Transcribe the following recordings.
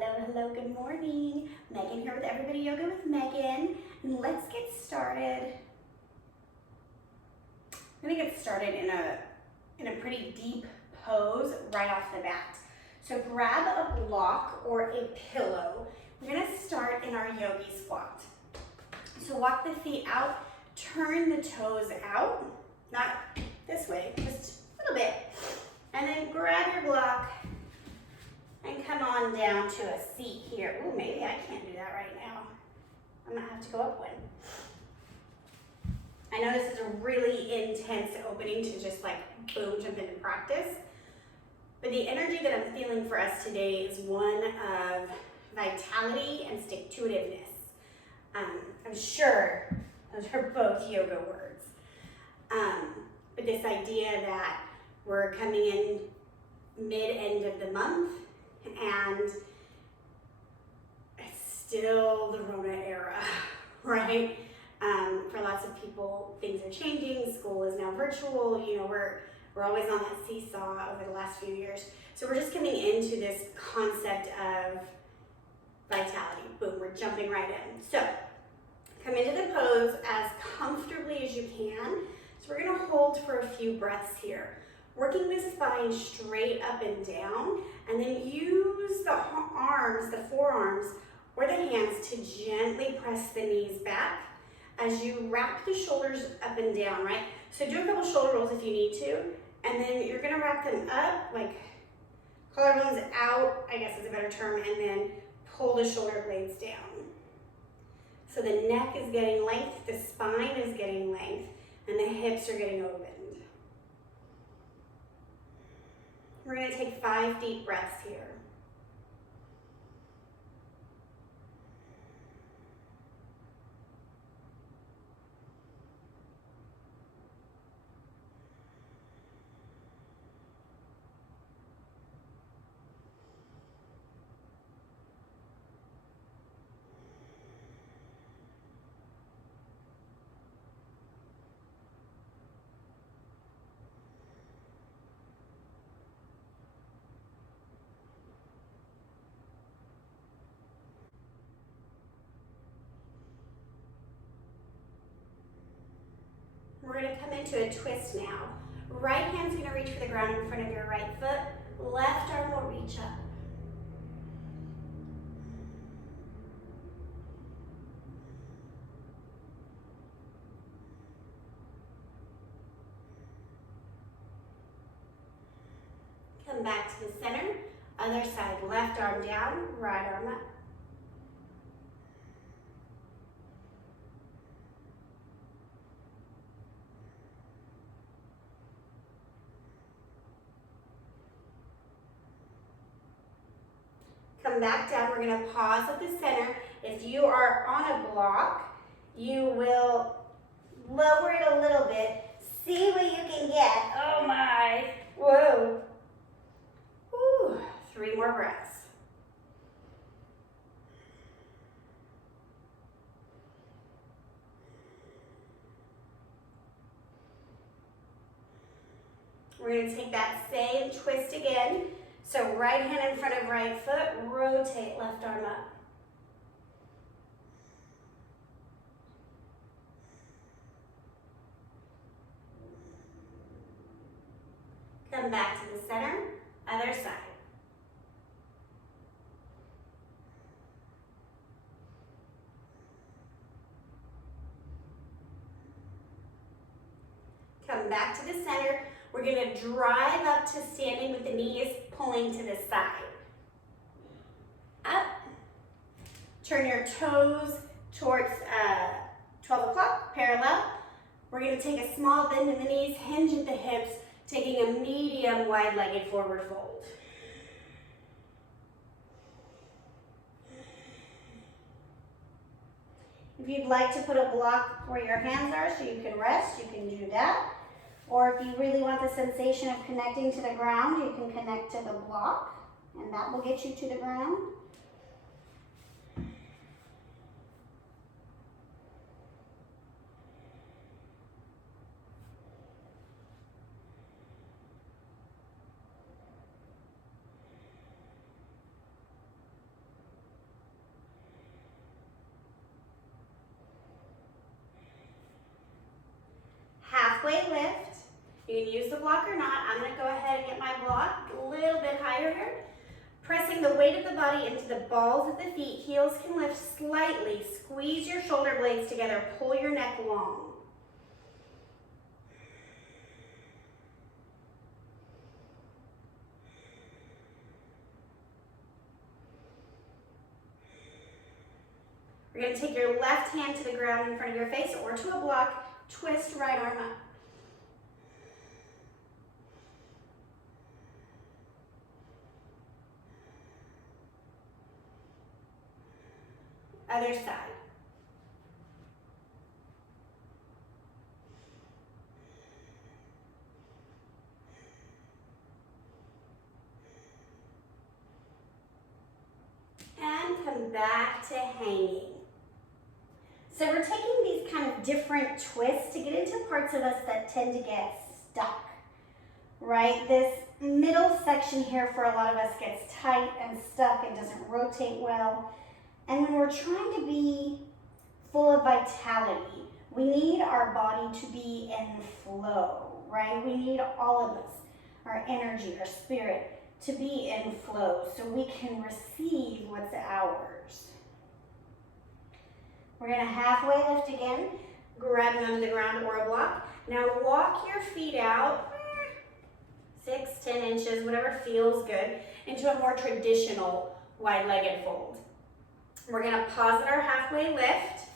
Hello, good morning. Megan here with Everybody Yoga with Megan. And let's get started. I'm gonna get started in a pretty deep pose right off the bat. So grab a block or a pillow. We're gonna start in our Yogi Squat. So walk the feet out, turn the toes out, not this way, just a little bit. And then grab your block and come on down to a seat here. Ooh, maybe I can't do that right now. I'm gonna have to go up one. I know this is a really intense opening to just like boom, jump into practice. But the energy that I'm feeling for us today is one of vitality and stick-to-itiveness. I'm sure those are both yoga words. But this idea that we're coming in mid-end of the month and it's still the Rona era, right? For lots of people, things are changing. School is now virtual. You know, we're always on that seesaw over the last few years. So we're just coming into this concept of vitality. Boom, we're jumping right in. So come into the pose as comfortably as you can. So we're gonna hold for a few breaths here. Working the spine straight up and down, and then use the arms, the forearms, or the hands to gently press the knees back as you wrap the shoulders up and down, right? So do a couple shoulder rolls if you need to, and then you're gonna wrap them up, like collarbones out, I guess is a better term, and then pull the shoulder blades down. So the neck is getting length, the spine is getting length, and the hips are getting opened. We're gonna take 5 deep breaths here. We're gonna come into a twist now. Right hand's gonna reach for the ground in front of your right foot. Left arm will reach up. Come back to the center. Other side, left arm down, right arm up. Come back down, we're gonna pause at the center. If you are on a block, you will lower it a little bit. See what you can get. Oh my, whoa. Whew. 3 more breaths. We're gonna take that same twist again. So right hand in front of right foot, rotate left arm up. Come back to the center, other side. Come back to the center. We're gonna drive up to standing with the knees pulling to the side. Up. Turn your toes towards 12 o'clock, parallel. We're gonna take a small bend in the knees, hinge at the hips, taking a medium wide-legged forward fold. If you'd like to put a block where your hands are so you can rest, you can do that. Or if you really want the sensation of connecting to the ground, you can connect to the block, and that will get you to the ground. halfway lift. You can use the block or not. I'm gonna go ahead and get my block a little bit higher here. Pressing the weight of the body into the balls of the feet. Heels can lift slightly. Squeeze your shoulder blades together. Pull your neck long. We're going to take your left hand to the ground in front of your face or to a block. Twist right arm up. Other side. And come back to hanging. So we're taking these kind of different twists to get into parts of us that tend to get stuck, right? This middle section here for a lot of us gets tight and stuck and doesn't rotate well. And when we're trying to be full of vitality, we need our body to be in flow, right? We need all of us, our energy, our spirit, to be in flow so we can receive what's ours. We're gonna halfway lift again, grabbing onto the ground or a block. Now walk your feet out 6, 10 inches, whatever feels good, into a more traditional wide-legged fold. We're gonna pause at our halfway lift.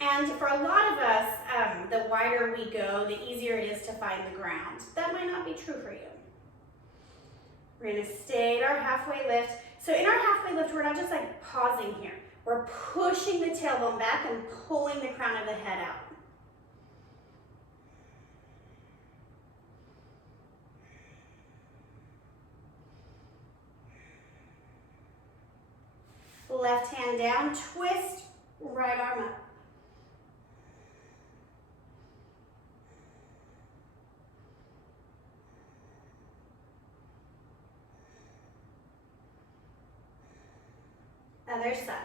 And for a lot of us, the wider we go, the easier it is to find the ground. That might not be true for you. We're gonna stay at our halfway lift. So in our halfway lift, we're not just like pausing here. We're pushing the tailbone back and pulling the crown of the head out. Left hand down, twist, right arm up. Other side.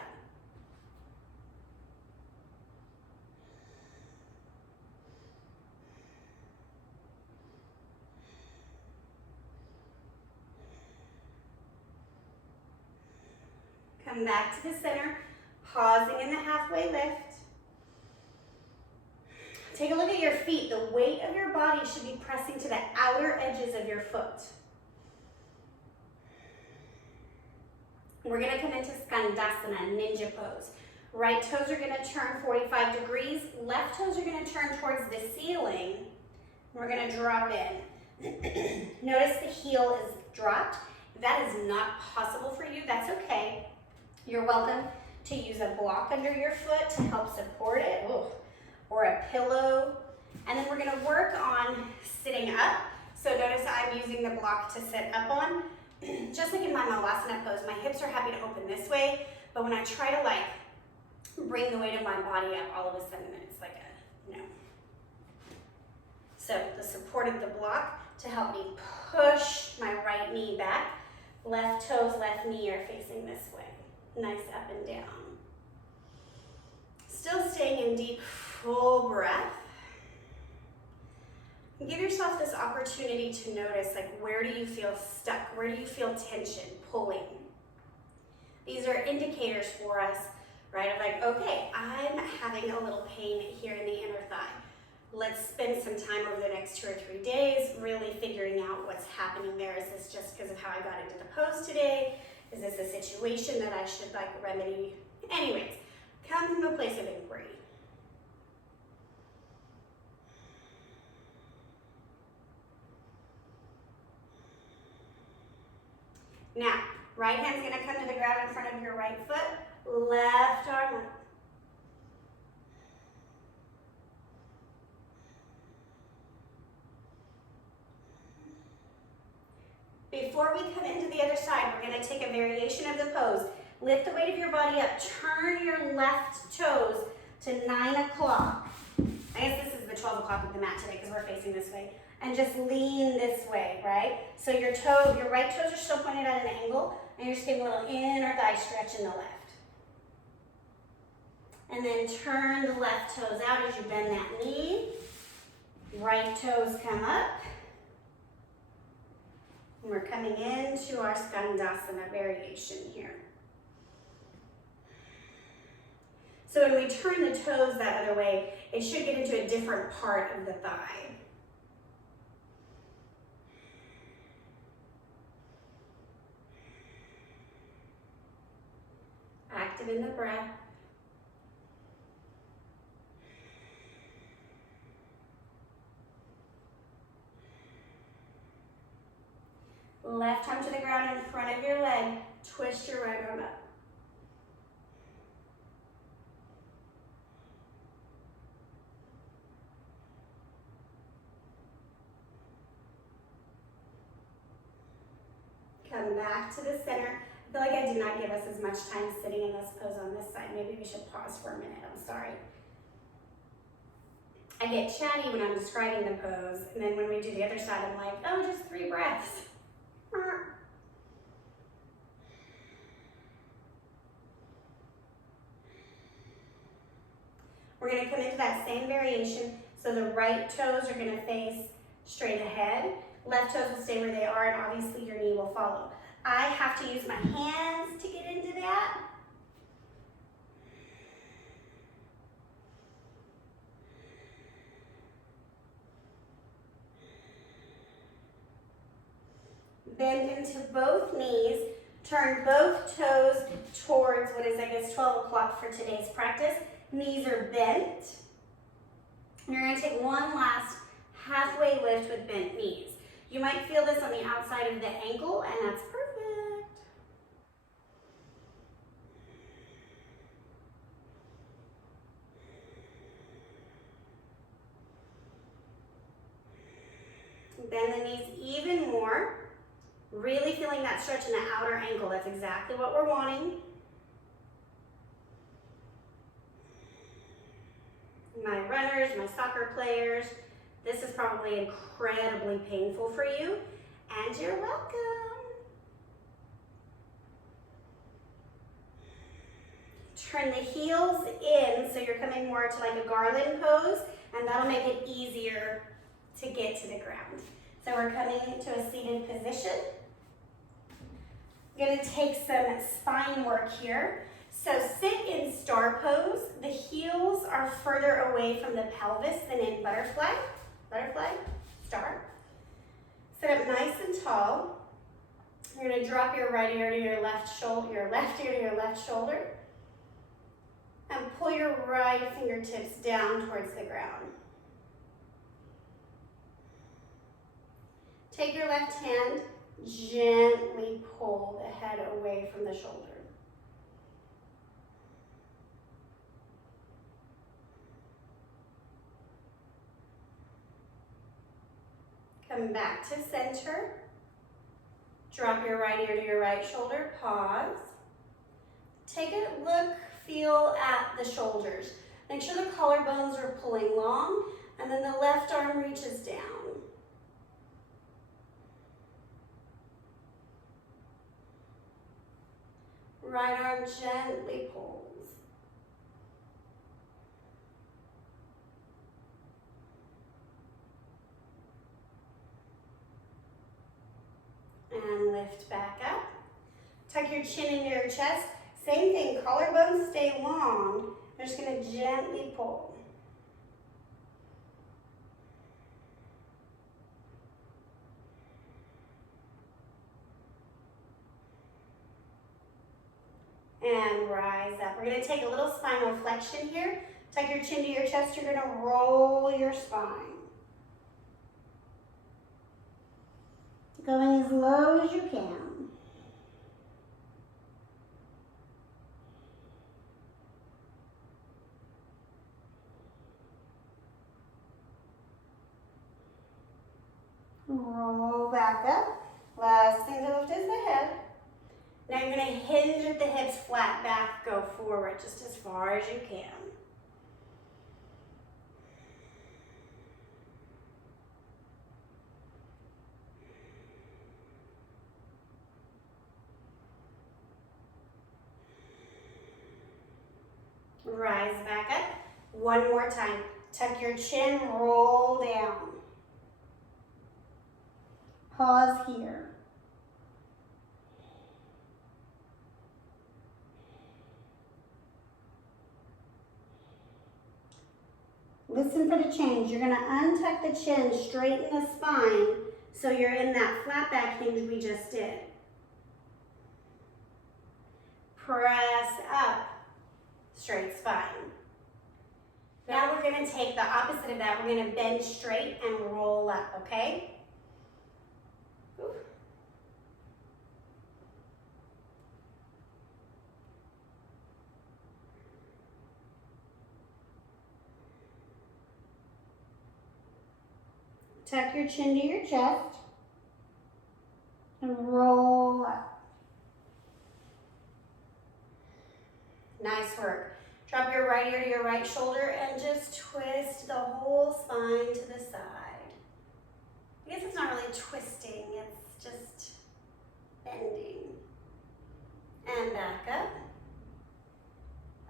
Come back to the center, pausing in the halfway lift. Take a look at your feet. The weight of your body should be pressing to the outer edges of your foot. We're gonna come into Skandasana, ninja pose. Right toes are gonna turn 45 degrees. Left toes are gonna turn towards the ceiling. We're gonna drop in. Notice the heel is dropped. If that is not possible for you, that's okay. You're welcome to use a block under your foot to help support it, or a pillow. And then we're gonna work on sitting up. So notice I'm using the block to sit up on. Just like in my Malasana pose, my hips are happy to open this way, but when I try to like bring the weight of my body up, all of a sudden it's like a no. So the support of the block to help me push my right knee back. Left toes, left knee are facing this way. Nice up and down. Still staying in deep, full breath. Give yourself this opportunity to notice, like, where do you feel stuck? Where do you feel tension, pulling? These are indicators for us, right? Of like, okay, I'm having a little pain here in the inner thigh. Let's spend some time over the next 2 or 3 days really figuring out what's happening there. Is this just because of how I got into the pose today? Is this a situation that I should like remedy? Anyways, come from a place of inquiry. Now, right hand's gonna come to the ground in front of your right foot, left arm up. Before we come into the other side, we're gonna take a variation of the pose. Lift the weight of your body up, turn your left toes to 9 o'clock. I guess this is the 12 o'clock of the mat today because we're facing this way. And just lean this way, right? So your right toes are still pointed at an angle, and you're just getting a little inner thigh stretch in the left. And then turn the left toes out as you bend that knee. Right toes come up. And we're coming into our Skandasana variation here. So when we turn the toes that other way, it should get into a different part of the thigh. Active in the breath. Left arm to the ground in front of your leg. Twist your right arm up. Come back to the center. I feel like I did not give us as much time sitting in this pose on this side. Maybe we should pause for a minute. I'm sorry. I get chatty when I'm describing the pose, and then when we do the other side, I'm like, oh, just 3 breaths. We're going to come into that same variation. So the right toes are going to face straight ahead. Left toes will stay where they are, and obviously your knee will follow. I have to use my hands to get into that. Bend into both knees. Turn both toes towards what is, I guess, 12 o'clock for today's practice. Knees are bent. You're going to take one last halfway lift with bent knees. You might feel this on the outside of the ankle, and that's perfect. Bend the knees even more. Really feeling that stretch in the outer ankle. That's exactly what we're wanting. My runners, my soccer players, this is probably incredibly painful for you, and you're welcome. Turn the heels in so you're coming more to like a garland pose, and that'll make it easier to get to the ground. So we're coming into a seated position. I'm going to take some spine work here. So sit in star pose. The heels are further away from the pelvis than in butterfly. Butterfly, star. Sit up nice and tall. You're going to drop your right ear to your left shoulder, your left ear to your left shoulder, and pull your right fingertips down towards the ground. Take your left hand, gently pull the head away from the shoulder. Come back to center. Drop your right ear to your right shoulder, pause. Take a look, feel at the shoulders. Make sure the collarbones are pulling long, and then the left arm reaches down. Right arm gently pulls. And lift back up. Tuck your chin into your chest. Same thing, collarbones stay long. You're just going to gently pull. And rise up. We're going to take a little spinal flexion here. Tuck your chin to your chest. You're going to roll your spine. Going as low as you can. Roll back up. Last thing to lift is the head. Now you're going to hinge at the hips, flat back, go forward just as far as you can. Rise back up. One more time. Tuck your chin, roll down. Pause here. Listen for the change. You're going to untuck the chin, straighten the spine, so you're in that flat back hinge we just did. Press up, straight spine. Now we're going to take the opposite of that. We're going to bend straight and roll up, okay? Ooh. Tuck your chin to your chest and roll up. Nice work. Drop your right ear to your right shoulder and just twist the whole spine to the side. I guess it's not really twisting, it's just bending. And back up.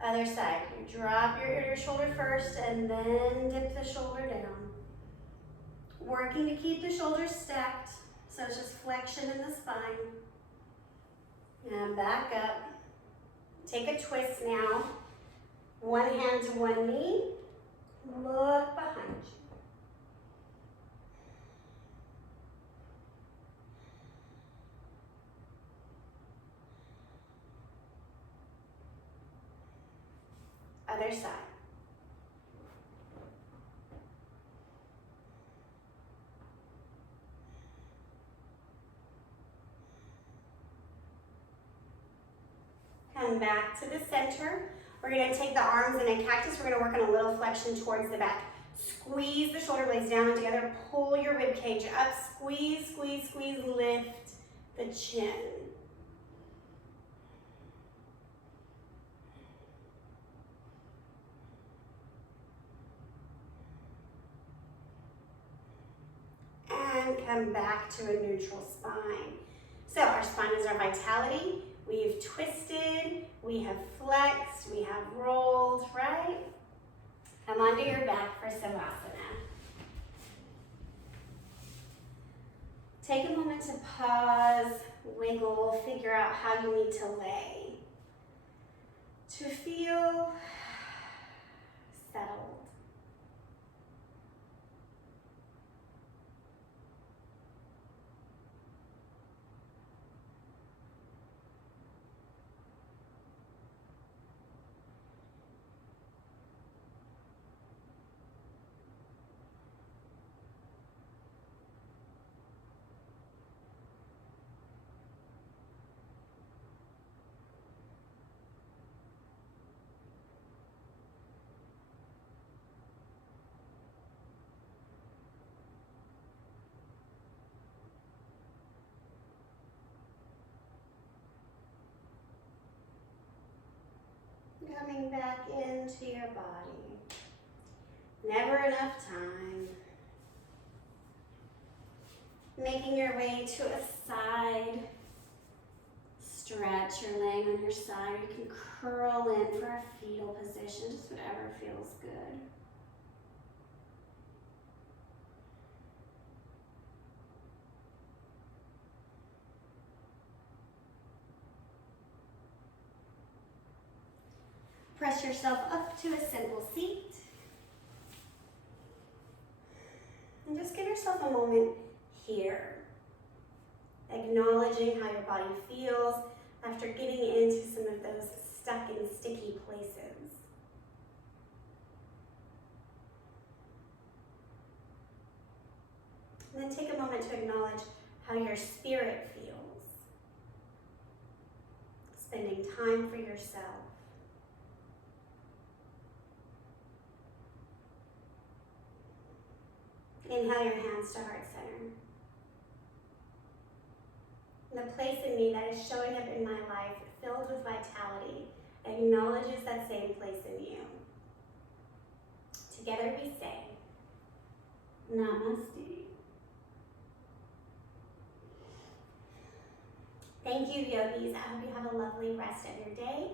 Other side. You drop your ear to your shoulder first and then dip the shoulder down. Working to keep the shoulders stacked, so it's just flexion in the spine. And back up. Take a twist now. One hand to one knee. Look behind you. Other side. Come back to the center. We're going to take the arms in a cactus. We're going to work on a little flexion towards the back. Squeeze the shoulder blades down and together. Pull your rib cage up. Squeeze, squeeze, squeeze. Lift the chin. And come back to a neutral spine. So our spine is our vitality. We've twisted, we have flexed, we have rolled, right? Come onto your back for Savasana. Take a moment to pause, wiggle, figure out how you need to lay. To feel settled. Coming back into your body. Never enough time. Making your way to a side stretch. You're laying on your side. You can curl in for a fetal position, just whatever feels good. Press yourself up to a simple seat. And just give yourself a moment here. Acknowledging how your body feels after getting into some of those stuck and sticky places. And then take a moment to acknowledge how your spirit feels. Spending time for yourself. Inhale your hands to heart center. And the place in me that is showing up in my life, filled with vitality, acknowledges that same place in you. Together we say, Namaste. Thank you, yogis. I hope you have a lovely rest of your day.